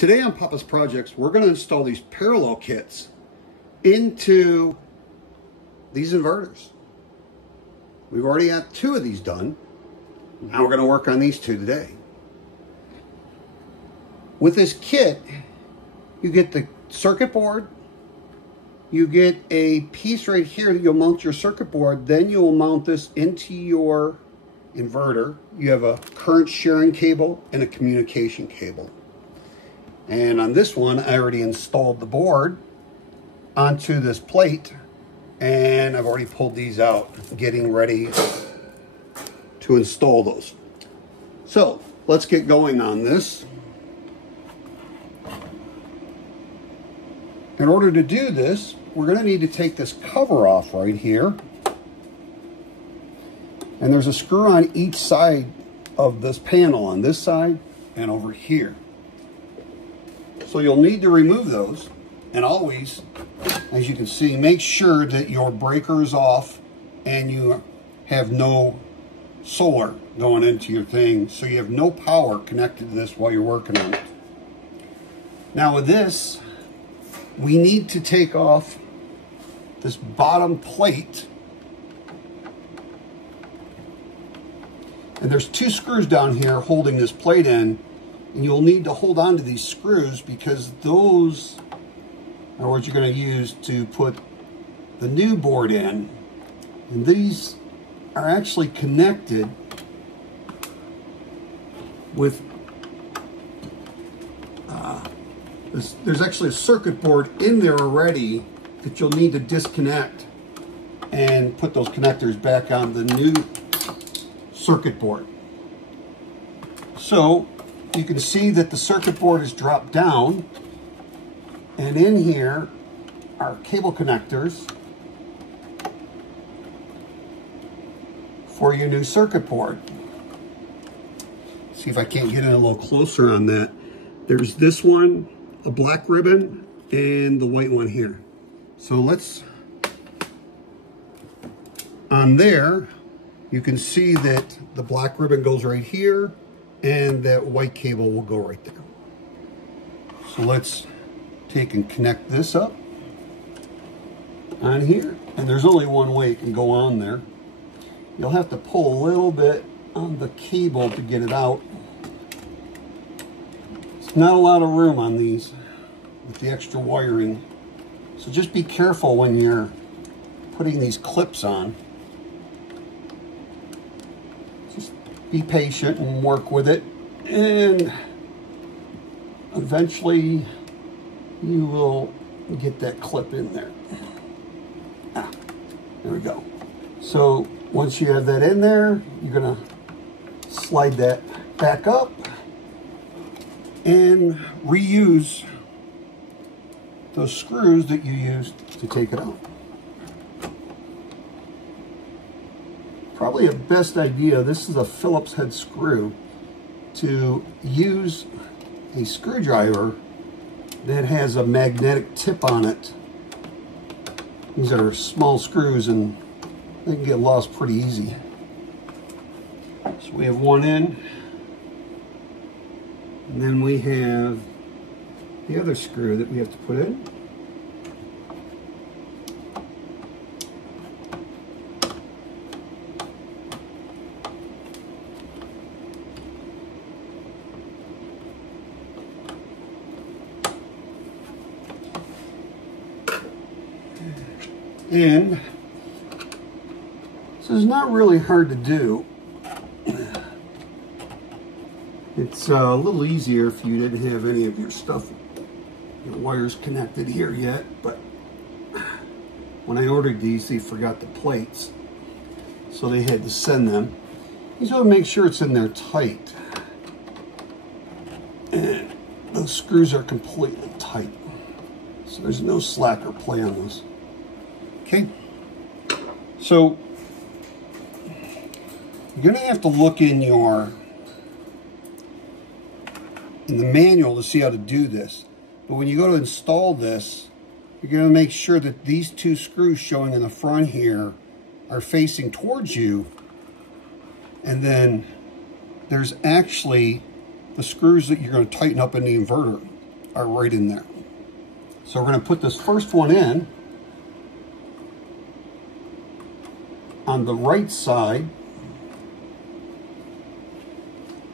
Today on Pappa's Projects, we're going to install these parallel kits into these inverters. We've already got 2 of these done. Now we're going to work on these 2 today. With this kit, you get the circuit board, you get a piece right here that you'll mount your circuit board, then you'll mount this into your inverter. You have a current sharing cable and a communication cable. And on this one, I already installed the board onto this plate, and I've already pulled these out, getting ready to install those. So let's get going on this. In order to do this, we're going to need to take this cover off right here. And there's a screw on each side of this panel, on this side and over here. So you'll need to remove those, and always, as you can see, make sure that your breaker is off and you have no solar going into your thing, so you have no power connected to this while you're working on it. Now with this, we need to take off this bottom plate. And there's 2 screws down here holding this plate in, and you'll need to hold on to these screws because those are what you're going to use to put the new board in. And these are actually connected with there's actually a circuit board in there already that you'll need to disconnect and put those connectors back on the new circuit board. So you can see that the circuit board is dropped down, and in here are cable connectors for your new circuit board. See if I can't get in a little closer on that. There's this one, a black ribbon, and the white one here. So let's, on there, you can see that the black ribbon goes right here, and that white cable will go right there. So let's take and connect this up on here. And there's only one way it can go on there. You'll have to pull a little bit on the cable to get it out. It's not a lot of room on these with the extra wiring. So just be careful when you're putting these clips on. Just be patient and work with it, and eventually you will get that clip in there. There we go. So once you have that in there, you're gonna slide that back up and reuse those screws that you used to take it out. Probably a best idea, this is a Phillips head screw, to use a screwdriver that has a magnetic tip on it. These are small screws and they can get lost pretty easy. So we have one in, and then we have the other screw that we have to put in. And this is not really hard to do. It's a little easier if you didn't have any of your stuff, your wires connected here yet, but when I ordered these, they forgot the plates, so they had to send them. You just want to make sure it's in there tight. And those screws are completely tight, so there's no slack or play on those. Okay, so you're going to have to look in the manual to see how to do this. But when you go to install this, you're going to make sure that these 2 screws showing in the front here are facing towards you, and then there's actually the screws that you're going to tighten up in the inverter. are right in there. So we're going to put this first one in on the right side,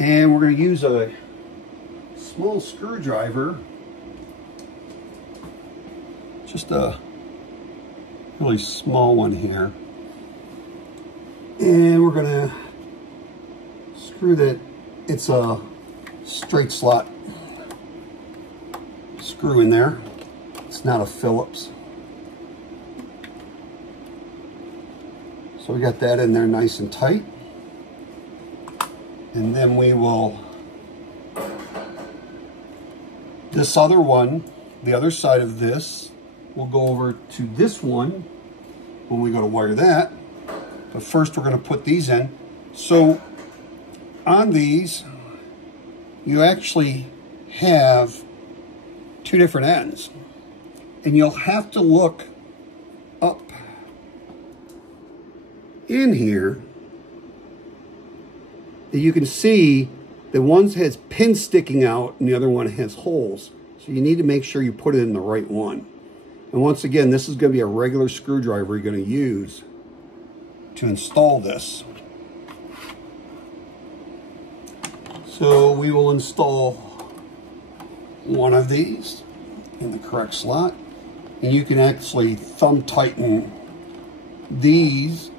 and we're going to use a small screwdriver, just a really small one here, and we're going to screw that. It's a straight slot screw in there. It's not a Phillips. So we got that in there nice and tight. And then we will, this other one, the other side of this, we'll go over to this one when we go to wire that. But first we're going to put these in. So on these, you actually have two different ends. And you'll have to look up in here that you can see that one has pins sticking out and the other one has holes. So you need to make sure you put it in the right one. And once again, this is going to be a regular screwdriver you're going to use to install this. So we will install one of these in the correct slot. And you can actually thumb tighten these.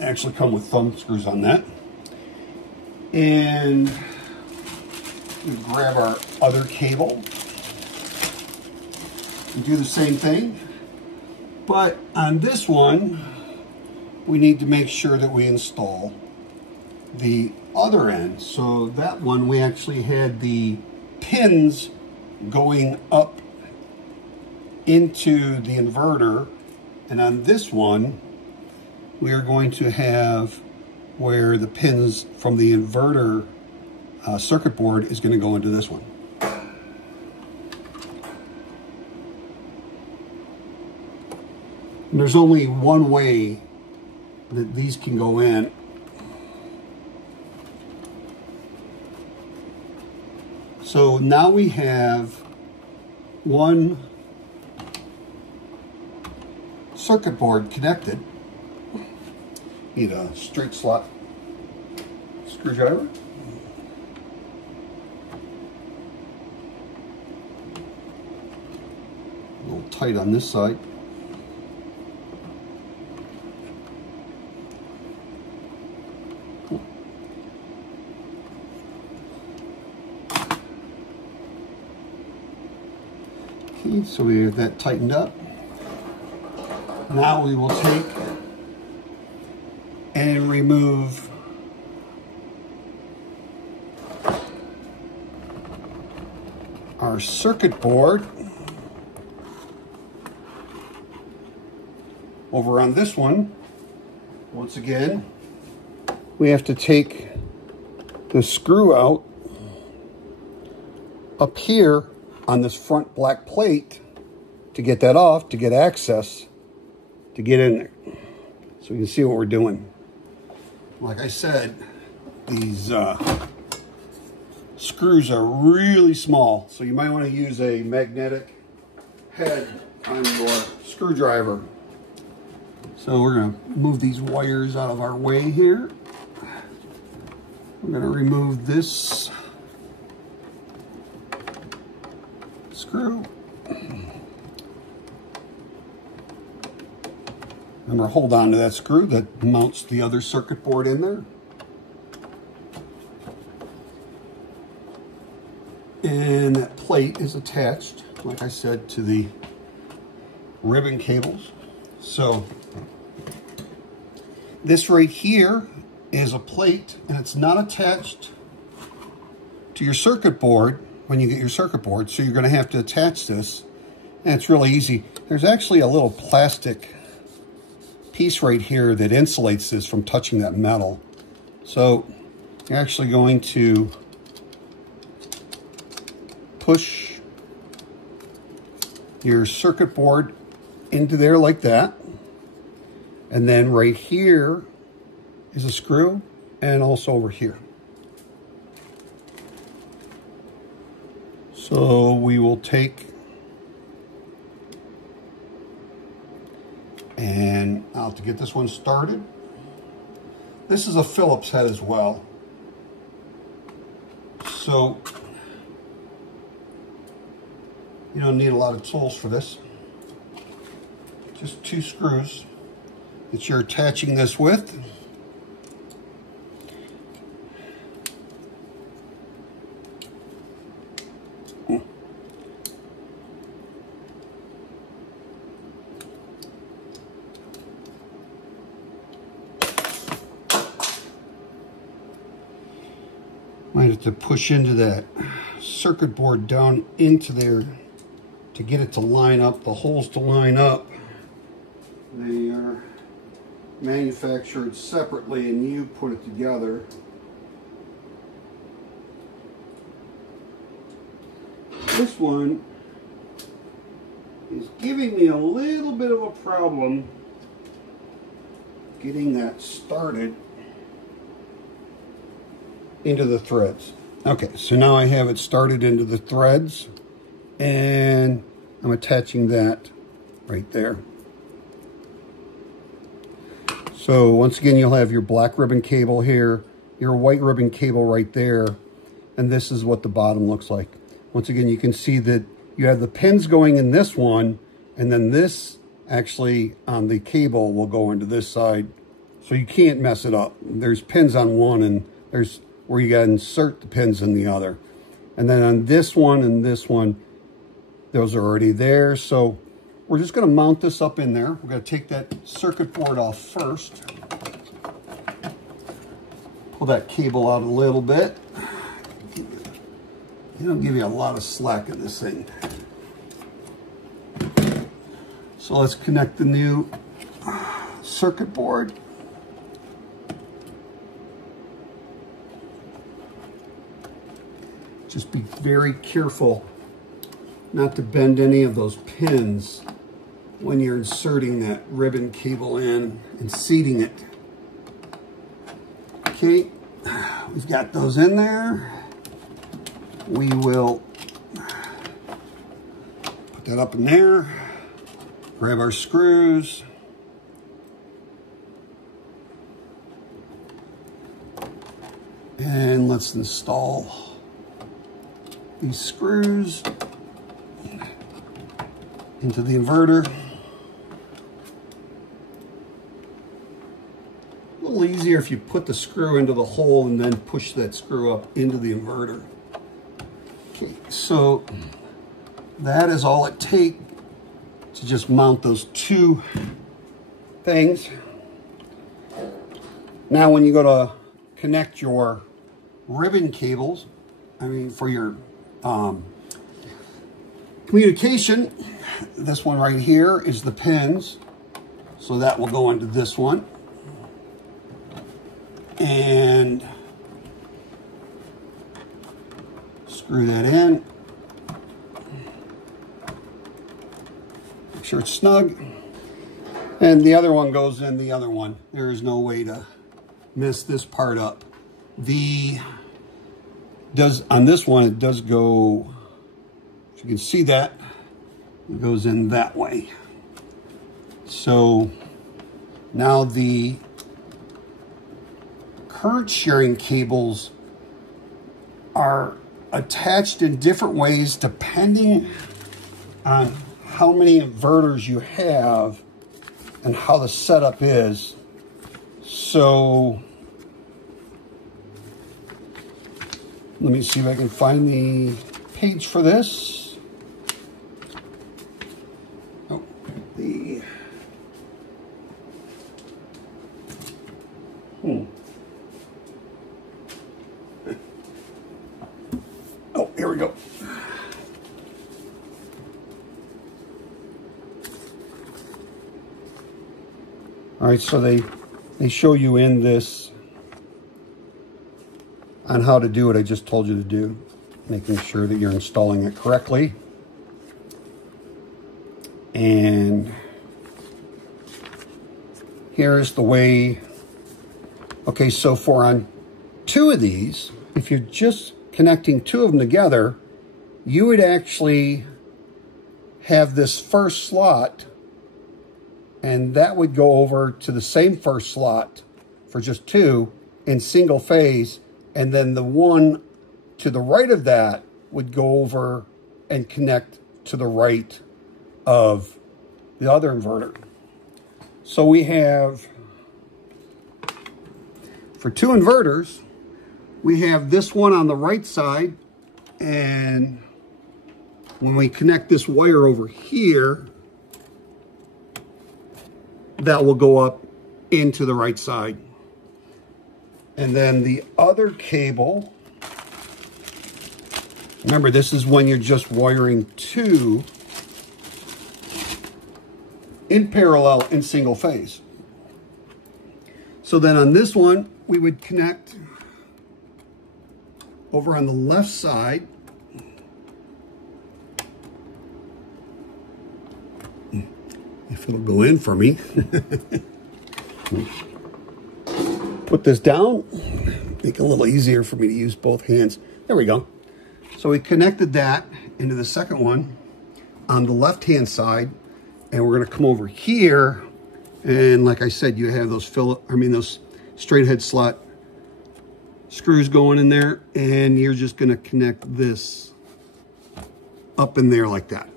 Actually come with thumb screws on that. And we grab our other cable and do the same thing. But on this one, we need to make sure that we install the other end. So that one, we actually had the pins going up into the inverter, and on this one we are going to have where the pins from the inverter circuit board is going to go into this one. And there's only one way that these can go in. So now we have one circuit board connected. Need a straight slot screwdriver. A little tight on this side. Okay, so we have that tightened up. Now we will take and remove our circuit board. Over on this one, once again, we have to take the screw out up here on this front black plate to get that off, to get access to get in there. So you can see what we're doing. Like I said, these screws are really small, so you might want to use a magnetic head on your screwdriver. So we're going to move these wires out of our way here. We're going to remove this screw. Remember, hold on to that screw that mounts the other circuit board in there. And that plate is attached, like I said, to the ribbon cables. So this right here is a plate, and it's not attached to your circuit board when you get your circuit board, so you're going to have to attach this, and it's really easy. There's actually a little plastic piece right here that insulates this from touching that metal. So you're actually going to push your circuit board into there like that, and then right here is a screw, and also over here. So we will take, and I'll have to get this one started. This is a Phillips head as well. So you don't need a lot of tools for this. Just 2 screws that you're attaching this with. Might have to push into that circuit board down into there to get it to line up, the holes to line up. They are manufactured separately and you put it together. This one is giving me a little bit of a problem getting that started into the threads. Okay, so now I have it started into the threads and I'm attaching that right there. So once again, you'll have your black ribbon cable here, your white ribbon cable right there, and this is what the bottom looks like. Once again, you can see that you have the pins going in this one, and then this actually on the cable will go into this side. So you can't mess it up. There's pins on one and there's where you gotta insert the pins in the other. And then on this one and this one, those are already there. So we're just gonna mount this up in there. We're gonna take that circuit board off first. Pull that cable out a little bit. It'll give you a lot of slack in this thing. So let's connect the new circuit board. Just be very careful not to bend any of those pins when you're inserting that ribbon cable in and seating it. Okay, we've got those in there. We will put that up in there, grab our screws, and let's install these screws into the inverter. A little easier if you put the screw into the hole and then push that screw up into the inverter. Okay, so that is all it takes to just mount those 2 things. Now when you go to connect your ribbon cables, for your communication, this one right here is the pins. So that will go into this one. And screw that in. Make sure it's snug. And the other one goes in the other one. There is no way to mess this part up. On this one, it does go, if you can see that, it goes in that way. So now the current sharing cables are attached in different ways depending on how many inverters you have and how the setup is. So let me see if I can find the page for this. Oh, Oh, here we go. All right, so they show you in this on how to do what I just told you to do, making sure that you're installing it correctly. And here's the way. Okay, so for on 2 of these, if you're just connecting 2 of them together, you would actually have this first slot, and that would go over to the same first slot for just 2 in single phase, and then the one to the right of that would go over and connect to the right of the other inverter. So we have, for 2 inverters, we have this one on the right side, and when we connect this wire over here, that will go up into the right side. And then the other cable, remember, this is when you're just wiring 2 in parallel in single phase. So then on this one, we would connect over on the left side. If it'll go in for me. Put this down, make it a little easier for me to use both hands. There we go. So we connected that into the second one on the left-hand side, and we're gonna come over here, and like I said, you have those those straight head slot screws going in there, and you're just gonna connect this up in there like that.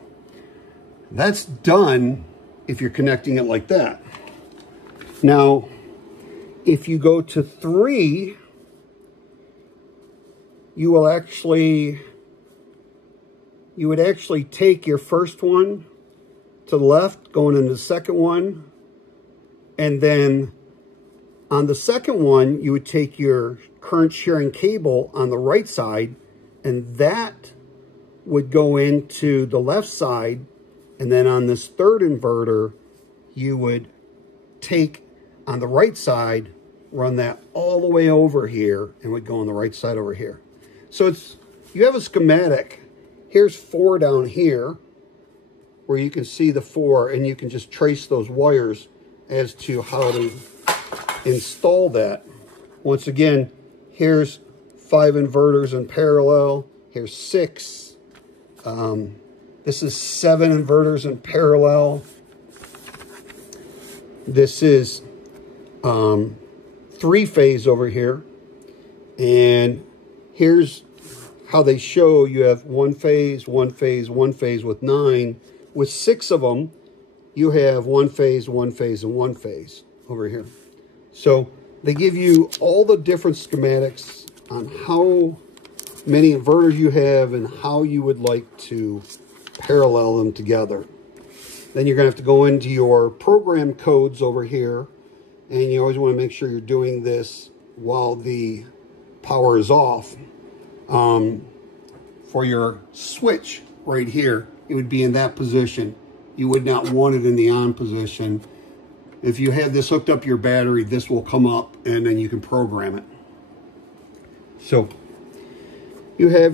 That's done if you're connecting it like that. Now, if you go to 3, you would actually take your first one to the left, going into the second one, and then on the second one, you would take your current sharing cable on the right side, and that would go into the left side. And then on this third inverter, you would take on the right side, run that all the way over here, and would go on the right side over here. So you have a schematic. Here's 4 down here, where you can see the 4, and you can just trace those wires as to how to install that. Once again, here's 5 inverters in parallel. Here's 6. This is 7 inverters in parallel. This is 3-phase over here. And here's how they show you have 1 phase, 1 phase, 1 phase with 9. With 6 of them, you have 1 phase, 1 phase, and 1 phase over here. So they give you all the different schematics on how many inverters you have and how you would like to parallel them together. Then you're going to have to go into your program codes over here, and you always want to make sure you're doing this while the power is off. For your switch right here, it would be in that position. You would not want it in the on position. If you have this hooked up to your battery, this will come up and then you can program it. So you have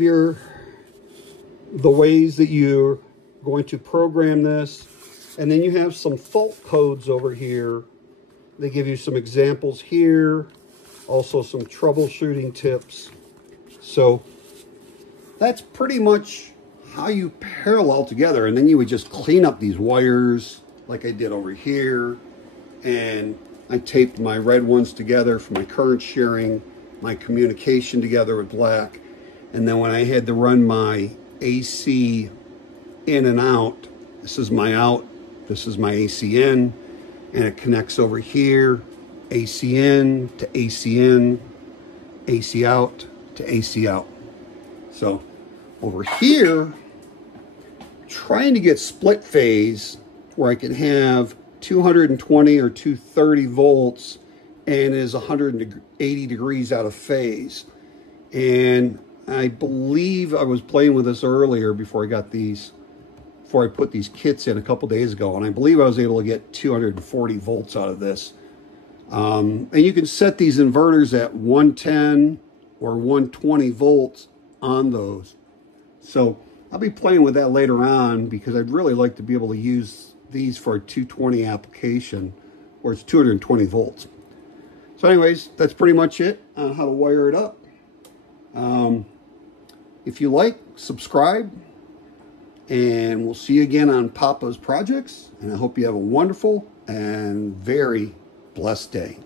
the ways that you're going to program this, and then you have some fault codes over here. They give you some examples here, also some troubleshooting tips. So that's pretty much how you parallel together, and then you would just clean up these wires like I did over here, and I taped my red ones together for my current sharing, my communication together with black, and then when I had to run my AC in and out, this is my out, this is my AC in, and it connects over here, AC in to AC in, AC out to AC out. So over here, trying to get split phase where I can have 220 or 230 volts and is 180 degrees out of phase. And I believe I was playing with this earlier before I put these kits in a couple days ago, and I believe I was able to get 240 volts out of this. And you can set these inverters at 110 or 120 volts on those. So I'll be playing with that later on, because I'd really like to be able to use these for a 220 application where it's 220 volts. So anyways, that's pretty much it on how to wire it up. If you like, subscribe, and we'll see you again on Pappa's projects. And I hope you have a wonderful and very blessed day.